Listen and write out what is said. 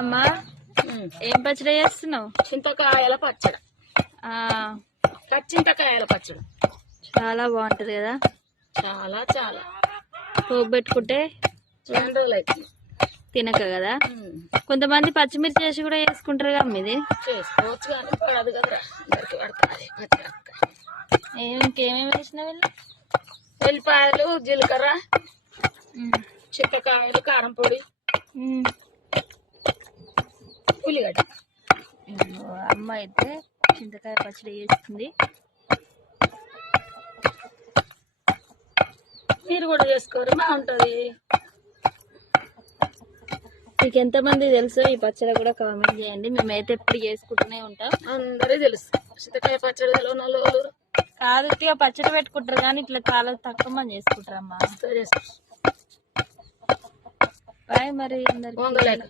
అమ్మా ఏం పచ్చడి చేస్తున్నావు? చింతకాయల పచ్చడి. చింతకాయల పచ్చడి చాలా బాగుంటది కదా. చాలా చాలా పోపు పెట్టుకుంటే 2 రోజులు అవుతుంది తినక కదా. కొంతమంది పచ్చిమిర్చి వేసి కూడా వేసుకుంటారు కదా. ఇది చేసుకోవచ్చు కానీ పడదు కదరా, అందరికి పడుతుంది పచ్చడి. ఇంకేమేమి వేసిన వీళ్ళు? వెల్లిపాయలు, జీలకర్ర, చింతకాయలు, కారం పొడి, ఉల్లిగడ్డ. అమ్మ అయితే చింతకాయ పచ్చడి చేస్తుంది. మీరు కూడా చేసుకోరు, బాగుంటది. మీకు ఎంతమంది తెలుసు ఈ పచ్చడి కూడా కామెంట్ చేయండి. మేమైతే ఎప్పుడు చేసుకుంటూనే ఉంటాం. అందరూ తెలుసు చింతకాయ పచ్చడి తెలియని కాదు, ఇట్లా పచ్చడి పెట్టుకుంటారు కానీ ఇట్లా చాలా తక్కువ మంది చేసుకుంటారు అమ్మా. చేసుకో. బాయ్ మరి అందరికి.